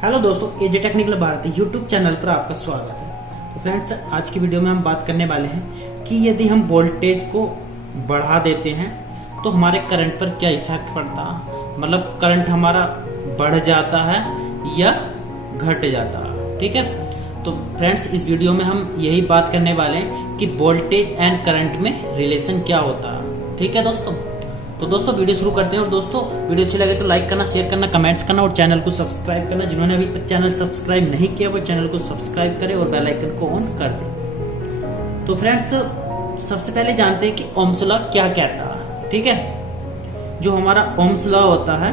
Hello दोस्तों, एजे technical Bharat YouTube channel पर आपका स्वागत है। तो फ्रेंड्स, आज की वीडियो में हम बात करने वाले हैं कि यदि हम वोल्टेज को बढ़ा देते हैं तो हमारे करंट पर क्या इफेक्ट पड़ता है। मतलब करंट हमारा बढ़ जाता है या घट जाता है। ठीक है, तो फ्रेंड्स इस वीडियो में हम यही बात करने वाले हैं कि वोल्टेज एंड करंट में रिलेशन क्या होता है। ठीक है दोस्तों, तो दोस्तों वीडियो शुरू करते हैं। और दोस्तों वीडियो अच्छी लगे तो लाइक करना, शेयर करना, कमेंट्स करना और चैनल को सब्सक्राइब करना। जिन्होंने अभी तक चैनल सब्सक्राइब नहीं किया वो चैनल को सब्सक्राइब करें और बेल आइकन को ऑन कर दें। तो फ्रेंड्स, सबसे पहले जानते हैं कि ओम्स लॉ क्या कहता है। ठीक है, जो हमारा ओम्स लॉ होता है,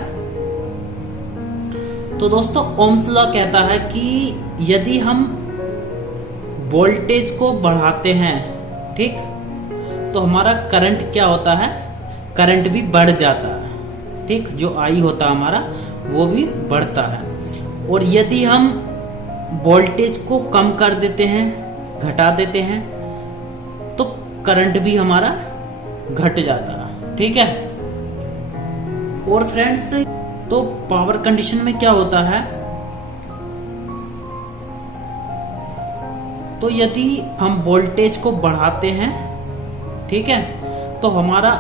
तो दोस्तों ओम्स लॉ कहता है कि यदि हम वोल्टेज को बढ़ाते हैं, ठीक, तो हमारा करंट क्या होता है, करंट भी बढ़ जाता है। ठीक, जो आई होता है हमारा वो भी बढ़ता है। और यदि हम वोल्टेज को कम कर देते हैं, घटा देते हैं, तो करंट भी हमारा घट जाता है। ठीक है, और फ्रेंड्स तो पावर कंडीशन में क्या होता है, तो यदि हम वोल्टेज को बढ़ाते हैं, ठीक है, तो हमारा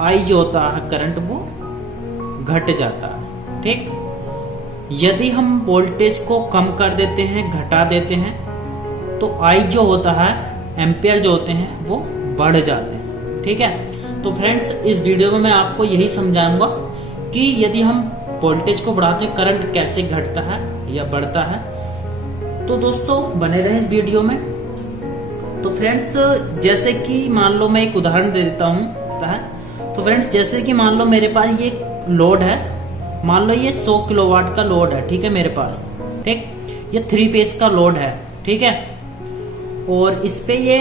आई जो होता है करंट वो घट जाता है। ठीक, यदि हम वोल्टेज को कम कर देते हैं, घटा देते हैं, तो आई जो होता है, एम्पियर जो होते हैं वो बढ़ जाते हैं। ठीक है, तो फ्रेंड्स इस वीडियो में मैं आपको यही समझाऊंगा कि यदि हम वोल्टेज को बढ़ाते हैं करंट कैसे घटता है या बढ़ता है। तो दोस्तों बने रहें इस वीडियो में। तो फ्रेंड्स जैसे कि मान लो मैं एक उदाहरण दे देता हूँ। तो फ्रेंड्स जैसे कि मान लो मेरे पास ये लोड है, मान लो ये 100 किलोवाट का लोड है। ठीक है, मेरे पास, ठीक, ये 3 फेज का लोड है। ठीक है, और इस पे ये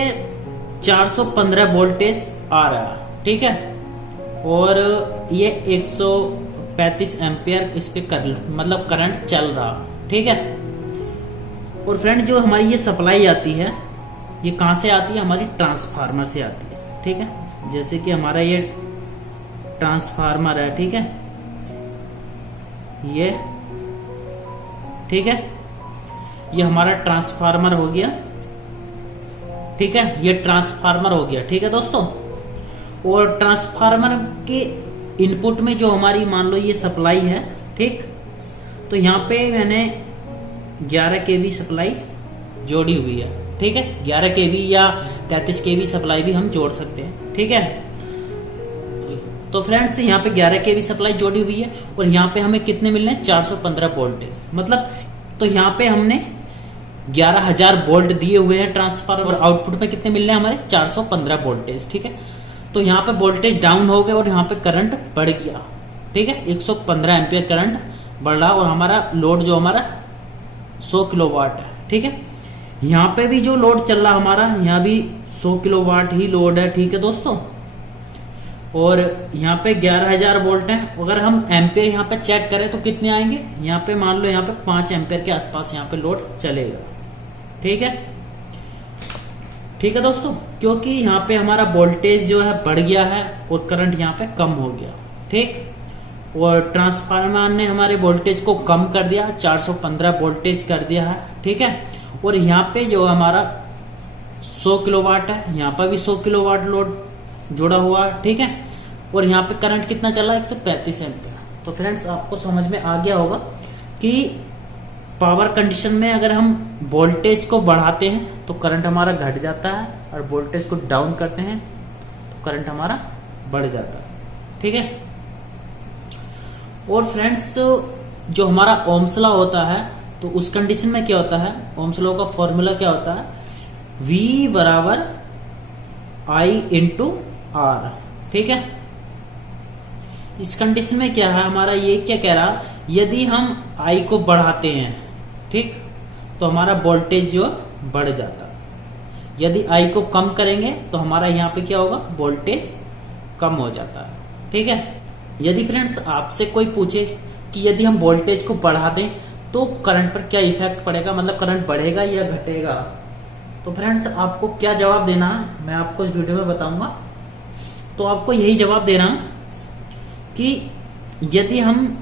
415 वोल्टेज आ रहा है। ठीक है, और ये 135 एम्पियर इस पे मतलब करंट चल रहा है। ठीक है, और फ्रेंड जो हमारी ये सप्लाई आती है, ये कहां से आती है, हमारी ट्रांसफार्मर से आती है। ठीक है, जैसे कि हमारा ये ट्रांसफार्मर है, ठीक है, ये, ठीक है, ये हमारा ट्रांसफार्मर हो गया। ठीक है, ये ट्रांसफार्मर हो गया। ठीक है दोस्तों, और ट्रांसफार्मर के इनपुट में जो हमारी मान लो ये सप्लाई है, ठीक, तो यहाँ पे मैंने 11 kV सप्लाई जोड़ी हुई है। ठीक है, 11 kV या 33 kV सप्लाई भी हम जोड़ सकते हैं। ठीक है, तो फ्रेंड्स यहाँ पे 11 kV सप्लाई जोड़ी हुई है और यहाँ पे हमें कितने मिल रहे हैं, 415 वोल्टेज। मतलब तो यहाँ पे हमने 11,000 वोल्ट दिए हुए हैं ट्रांसफार्मर, और आउटपुट में कितने मिल रहे हैं हमारे, 415 वोल्टेज। ठीक है, तो यहाँ पे वोल्टेज डाउन हो गए और यहाँ पे करंट बढ़ गया। ठीक है, 115 एम्पियर करंट बढ़ रहा और हमारा लोड जो हमारा 100 किलोवाट है। ठीक है, यहाँ पे भी जो लोड चल रहा हमारा, यहाँ भी 100 किलोवाट ही लोड है। ठीक है दोस्तों, और यहाँ पे 11,000 वोल्ट है। अगर हम एम्पियर यहाँ पे चेक करें तो कितने आएंगे, यहाँ पे मान लो यहाँ पे 5 एम्पियर के आसपास यहाँ पे लोड चलेगा। ठीक है, ठीक है दोस्तों, क्योंकि यहाँ पे हमारा वोल्टेज जो है बढ़ गया है और करंट यहाँ पे कम हो गया। ठीक, और ट्रांसफार्मर ने हमारे वोल्टेज को कम कर दिया, 415 वोल्टेज कर दिया है। ठीक है, और यहाँ पे जो हमारा 100 किलोवाट है, यहाँ पर भी 100 किलोवाट लोड जुड़ा हुआ है। ठीक है, और यहाँ पे करंट कितना चला, 135 एम्पियर। तो फ्रेंड्स आपको समझ में आ गया होगा कि पावर कंडीशन में अगर हम वोल्टेज को बढ़ाते हैं तो करंट हमारा घट जाता है, और वोल्टेज को डाउन करते हैं तो करंट हमारा बढ़ जाता है। ठीक है, और फ्रेंड्स जो हमारा ओम्स लॉ होता है, तो उस कंडीशन में क्या होता है, ओम्स लॉ का फॉर्मूला क्या होता है, V बराबर I इंटू R। ठीक है, इस कंडीशन में क्या है हमारा, ये क्या कह रहा, यदि हम I को बढ़ाते हैं, ठीक, तो हमारा वोल्टेज जो बढ़ जाता है। यदि I को कम करेंगे तो हमारा यहाँ पे क्या होगा, वोल्टेज कम हो जाता है। ठीक है, यदि फ्रेंड्स आपसे कोई पूछे कि यदि हम वोल्टेज को बढ़ा दें तो करंट पर क्या इफेक्ट पड़ेगा, मतलब करंट बढ़ेगा या घटेगा, तो फ्रेंड्स आपको क्या जवाब देना है मैं आपको इस वीडियो में बताऊंगा। तो आपको यही जवाब देना कि यदि हम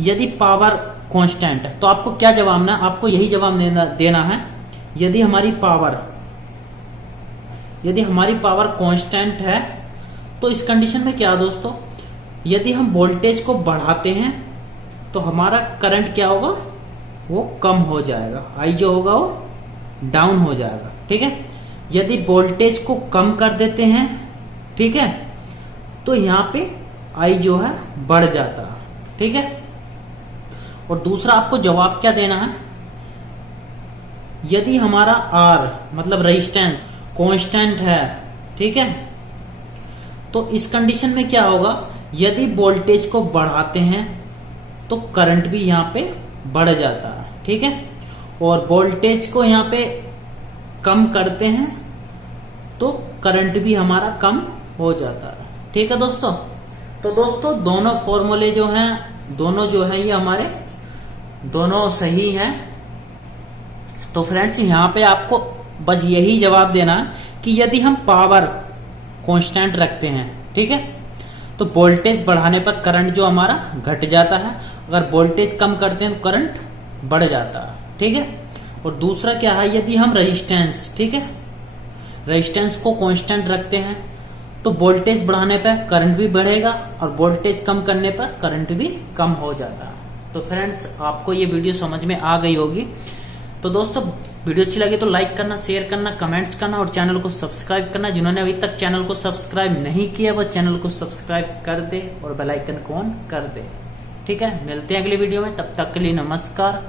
यदि पावर कांस्टेंट है तो आपको क्या जवाब ना, आपको यही जवाब देना है यदि हमारी पावर कांस्टेंट है तो इस कंडीशन में क्या दोस्तों, यदि हम वोल्टेज को बढ़ाते हैं तो हमारा करंट क्या होगा, वो कम हो जाएगा, आई जो होगा वो डाउन हो जाएगा। ठीक है, यदि वोल्टेज को कम कर देते हैं, ठीक है, तो यहां पे आई जो है बढ़ जाता है। ठीक है, और दूसरा आपको जवाब क्या देना है, यदि हमारा आर मतलब रेजिस्टेंस कांस्टेंट है, ठीक है, तो इस कंडीशन में क्या होगा, यदि वोल्टेज को बढ़ाते हैं तो करंट भी यहां पे बढ़ जाता है। ठीक है, और वोल्टेज को यहां पे कम करते हैं तो करंट भी हमारा कम हो जाता है। ठीक है दोस्तों, तो दोस्तों दोनों फॉर्मूले जो हैं, दोनों जो है ये हमारे दोनों सही हैं। तो फ्रेंड्स यहां पे आपको बस यही जवाब देना है कि यदि हम पावर कांस्टेंट रखते हैं, ठीक है, तो वोल्टेज बढ़ाने पर करंट जो हमारा घट जाता है, अगर वोल्टेज कम करते हैं तो करंट बढ़ जाता है। ठीक है, और दूसरा क्या है, यदि हम रेजिस्टेंस, ठीक है, रेजिस्टेंस को कांस्टेंट रखते हैं तो वोल्टेज बढ़ाने पर करंट भी बढ़ेगा और वोल्टेज कम करने पर करंट भी कम हो जाता है। तो फ्रेंड्स आपको ये वीडियो समझ में आ गई होगी। तो दोस्तों वीडियो अच्छी लगी तो लाइक करना, शेयर करना, कमेंट्स करना और चैनल को सब्सक्राइब करना। जिन्होंने अभी तक चैनल को सब्सक्राइब नहीं किया वो चैनल को सब्सक्राइब कर दे और बेल आइकन को ऑन कर दे। ठीक है, मिलते हैं अगली वीडियो में, तब तक के लिए नमस्कार।